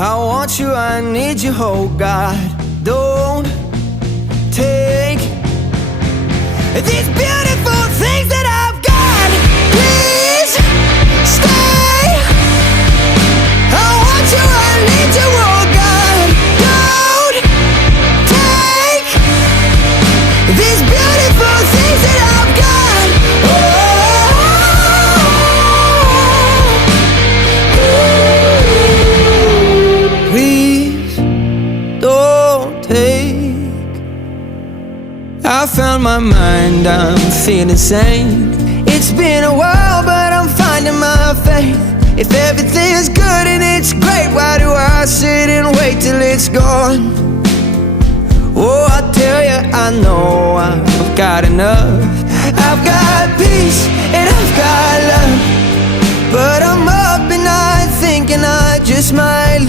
I want you, I need you, oh God. Don't take these beautiful things that I've got. Please stay. I want you, I need you, oh God. Don't take these beautiful things that I've got. Please don't take. I found my mind, I'm feeling sane. It's been a while, but I'm finding my faith. If everything's good and it's great, why do I sit and wait till it's gone? Oh, I tell you, I know I've got enough. I've got peace and I've got love, but I'm up and I thinking I just might lose.